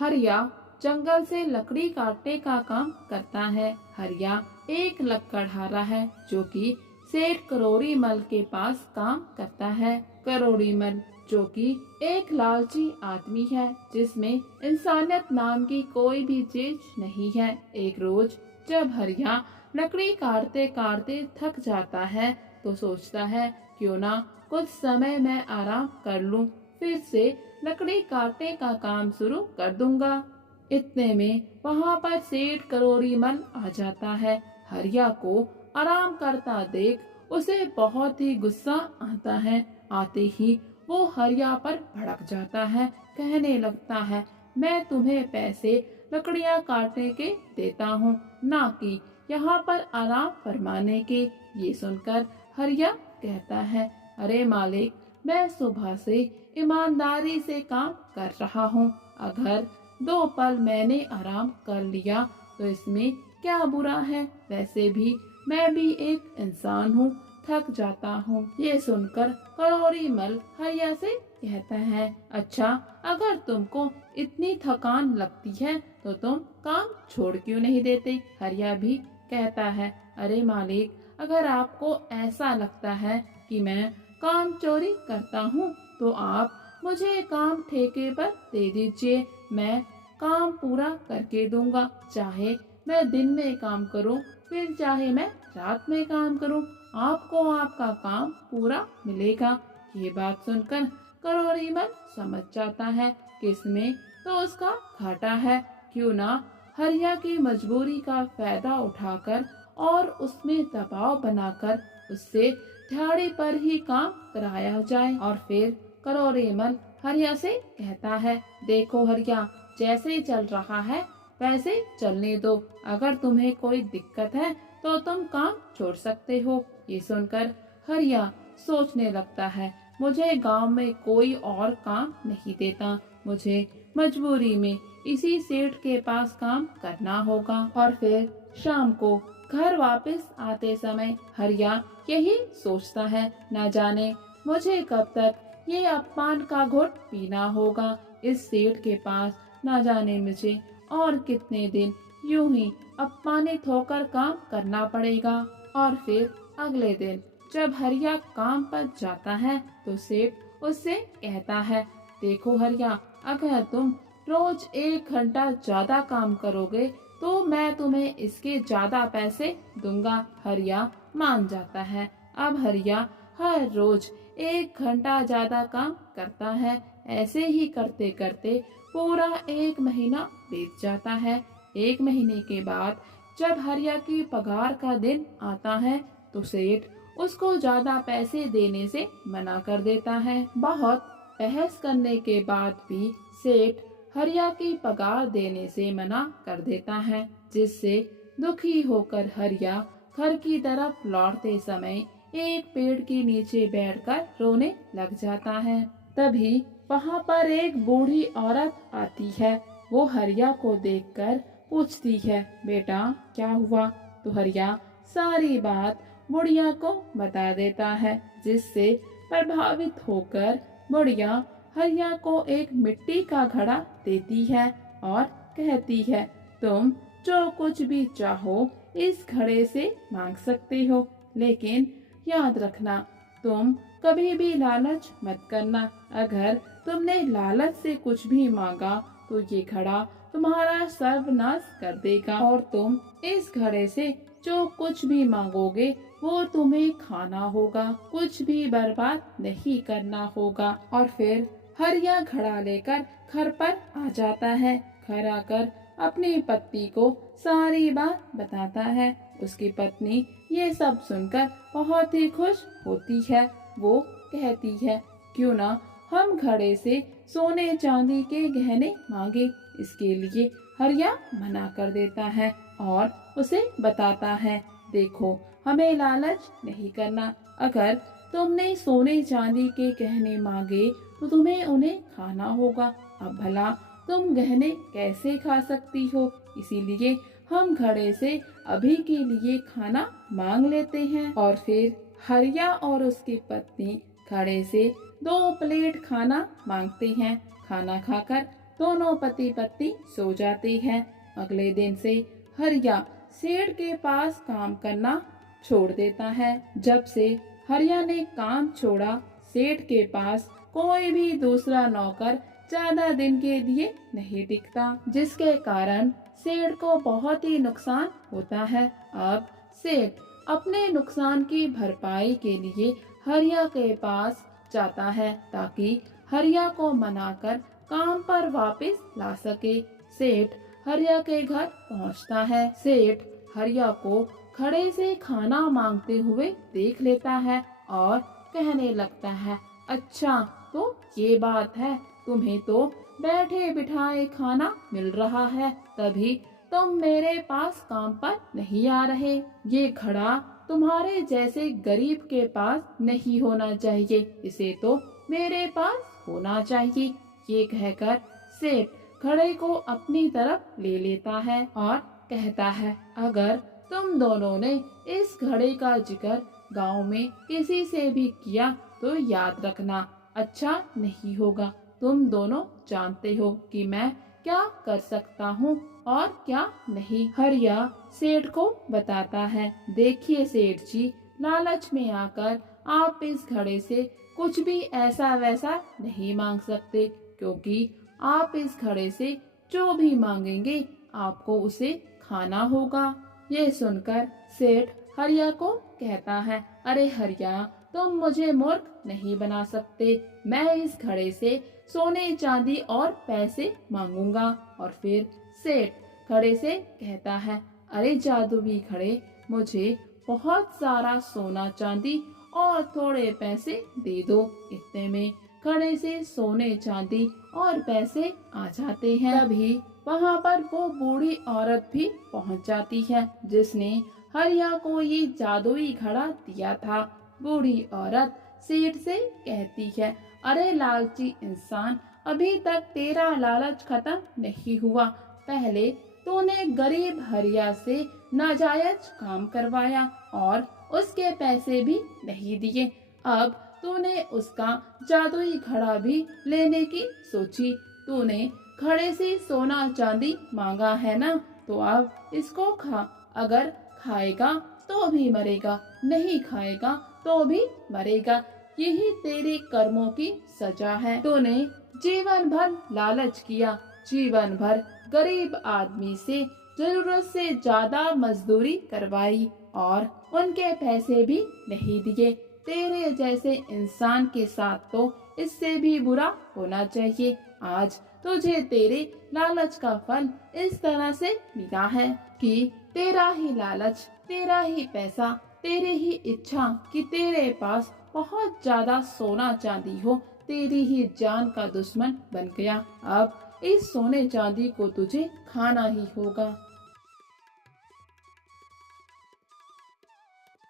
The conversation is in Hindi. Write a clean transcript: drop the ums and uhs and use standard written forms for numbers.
हरिया जंगल से लकड़ी काटने का काम करता है। हरिया एक लकड़हारा है जो कि सेठ करोड़ी मल के पास काम करता है। करोड़ी मल जो कि एक लालची आदमी है जिसमें इंसानियत नाम की कोई भी चीज नहीं है। एक रोज जब हरिया लकड़ी काटते काटते थक जाता है तो सोचता है क्यों ना कुछ समय मैं आराम कर लूं, फिर से लकड़ी काटने का काम शुरू कर दूंगा। इतने में वहाँ पर सेठ करोड़ी मल आ जाता है। हरिया को आराम करता देख उसे बहुत ही गुस्सा आता है। आते ही वो हरिया पर भड़क जाता है, कहने लगता है मैं तुम्हें पैसे लकड़ियाँ काटने के देता हूँ, ना कि यहाँ पर आराम फरमाने के। ये सुनकर हरिया कहता है अरे मालिक, मैं सुबह से ईमानदारी से काम कर रहा हूँ, अगर 2 पल मैंने आराम कर लिया तो इसमें क्या बुरा है। वैसे भी मैं भी एक इंसान हूँ, थक जाता हूँ। ये सुनकर करोड़ी मल हरिया से कहता है अच्छा, अगर तुमको इतनी थकान लगती है तो तुम काम छोड़ क्यों नहीं देते। हरिया भी कहता है अरे मालिक, अगर आपको ऐसा लगता है कि मैं काम चोरी करता हूँ तो आप मुझे काम ठेके पर दे दीजिए, मैं काम पूरा करके दूंगा। चाहे मैं दिन में काम करूं, फिर चाहे मैं रात में काम करूं, आपको आपका काम पूरा मिलेगा। ये बात सुनकर करोड़ी मल समझ जाता है कि इसमें तो उसका घाटा है, क्यों ना हरिया की मजबूरी का फायदा उठाकर और उसमें दबाव बनाकर उससे दिहाड़ी पर ही काम कराया जाए। और फिर करोड़ी मल हरिया से कहता है देखो हरिया, जैसे चल रहा है वैसे चलने दो, अगर तुम्हें कोई दिक्कत है तो तुम काम छोड़ सकते हो। ये सुनकर हरिया सोचने लगता है मुझे गांव में कोई और काम नहीं देता, मुझे मजबूरी में इसी सेठ के पास काम करना होगा। और फिर शाम को घर वापस आते समय हरिया यही सोचता है न जाने मुझे कब तक ये अपमान का घुट पीना होगा इस सेठ के पास, न जाने मुझे और कितने दिन यूं ही अपमानित होकर काम करना पड़ेगा। और फिर अगले दिन जब हरिया काम पर जाता है तो सेठ उससे कहता है देखो हरिया, अगर तुम रोज 1 घंटा ज्यादा काम करोगे तो मैं तुम्हें इसके ज्यादा पैसे दूंगा। हरिया मान जाता है। अब हरिया हर रोज 1 घंटा ज्यादा काम करता है। ऐसे ही करते करते पूरा 1 महीना बीत जाता है। 1 महीने के बाद जब हरिया की पगार का दिन आता है तो सेठ उसको ज्यादा पैसे देने से मना कर देता है। बहुत बहस करने के बाद भी सेठ हरिया की पगार देने से मना कर देता है, जिससे दुखी होकर हरिया घर की तरफ लौटते समय एक पेड़ के नीचे बैठकर रोने लग जाता है। तभी वहाँ पर एक बूढ़ी औरत आती है। वो हरिया को देखकर पूछती है बेटा क्या हुआ। तो हरिया सारी बात बुढ़िया को बता देता है, जिससे प्रभावित होकर बुढ़िया हरिया को एक मिट्टी का घड़ा देती है और कहती है तुम जो कुछ भी चाहो इस घड़े से मांग सकते हो, लेकिन याद रखना तुम कभी भी लालच मत करना। अगर तुमने लालच से कुछ भी मांगा तो ये घड़ा तुम्हारा सर्वनाश कर देगा और तुम इस घड़े से जो कुछ भी मांगोगे वो तुम्हें खाना होगा, कुछ भी बर्बाद नहीं करना होगा। और फिर हरिया घड़ा लेकर घर पर आ जाता है। घर आकर अपनी पत्नी को सारी बात बताता है। उसकी पत्नी ये सब सुनकर बहुत ही खुश होती है। वो कहती है क्यों ना हम घड़े से सोने चांदी के गहने मांगे। इसके लिए हरिया मना कर देता है और उसे बताता है देखो हमें लालच नहीं करना, अगर तुमने सोने चांदी के गहने मांगे तो तुम्हें उन्हें खाना होगा। अब भला तुम गहने कैसे खा सकती हो, इसीलिए हम घड़े से अभी के लिए खाना मांग लेते हैं। और फिर हरिया और उसकी पत्नी घड़े से 2 प्लेट खाना मांगते हैं। खाना खाकर दोनों पति पत्नी सो जाते हैं। अगले दिन से हरिया सेठ के पास काम करना छोड़ देता है। जब से हरिया ने काम छोड़ा, सेठ के पास कोई भी दूसरा नौकर ज्यादा दिन के लिए नहीं टिकता, जिसके कारण सेठ को बहुत ही नुकसान होता है। अब सेठ अपने नुकसान की भरपाई के लिए हरिया के पास जाता है ताकि हरिया को मनाकर काम पर वापस ला सके। सेठ हरिया के घर पहुंचता है। सेठ हरिया को खड़े से खाना मांगते हुए देख लेता है और कहने लगता है, अच्छा तो ये बात है, तुम्हें तो बैठे बिठाए खाना मिल रहा है, तभी तुम मेरे पास काम पर नहीं आ रहे। ये घड़ा तुम्हारे जैसे गरीब के पास नहीं होना चाहिए, इसे तो मेरे पास होना चाहिए। ये कहकर सेठ घड़े को अपनी तरफ ले लेता है और कहता है, अगर तुम दोनों ने इस घड़े का जिक्र गांव में किसी से भी किया तो याद रखना, अच्छा नहीं होगा। तुम दोनों जानते हो कि मैं क्या कर सकता हूँ और क्या नहीं। हरिया सेठ को बताता है, देखिए सेठ जी, लालच में आकर आप इस घड़े से कुछ भी ऐसा वैसा नहीं मांग सकते, क्योंकि आप इस घड़े से जो भी मांगेंगे आपको उसे खाना होगा। ये सुनकर सेठ हरिया को कहता है, अरे हरिया, तुम मुझे मूर्ख नहीं बना सकते। मैं इस घड़े से सोने चांदी और पैसे मांगूंगा। और फिर सेठ घड़े से कहता है, अरे जादुई घड़े, मुझे बहुत सारा सोना चांदी और थोड़े पैसे दे दो। इतने में घड़े से सोने चांदी और पैसे आ जाते हैं। तभी वहाँ पर वो बूढ़ी औरत भी पहुँच जाती है जिसने हरिया को ये जादुई घड़ा दिया था। बूढ़ी औरत सेठ से कहती है, अरे लालची इंसान, अभी तक तेरा लालच खत्म नहीं हुआ। पहले तूने गरीब हरिया से नाजायज काम करवाया और उसके पैसे भी नहीं दिए। अब तूने उसका जादुई घड़ा भी लेने की सोची। तूने घड़े से सोना चांदी मांगा है ना, तो अब इसको खा। अगर खाएगा तो भी मरेगा, नहीं खाएगा तो भी मरेगा। यही तेरे कर्मों की सजा है। तूने जीवन भर लालच किया, जीवन भर गरीब आदमी से जरूरत से ज्यादा मजदूरी करवाई और उनके पैसे भी नहीं दिए। तेरे जैसे इंसान के साथ तो इससे भी बुरा होना चाहिए। आज तुझे तेरे लालच का फल इस तरह से मिला है कि तेरा ही लालच, तेरा ही पैसा, तेरी ही इच्छा कि तेरे पास बहुत ज्यादा सोना चांदी हो, तेरी ही जान का दुश्मन बन गया। अब इस सोने चांदी को तुझे खाना ही होगा।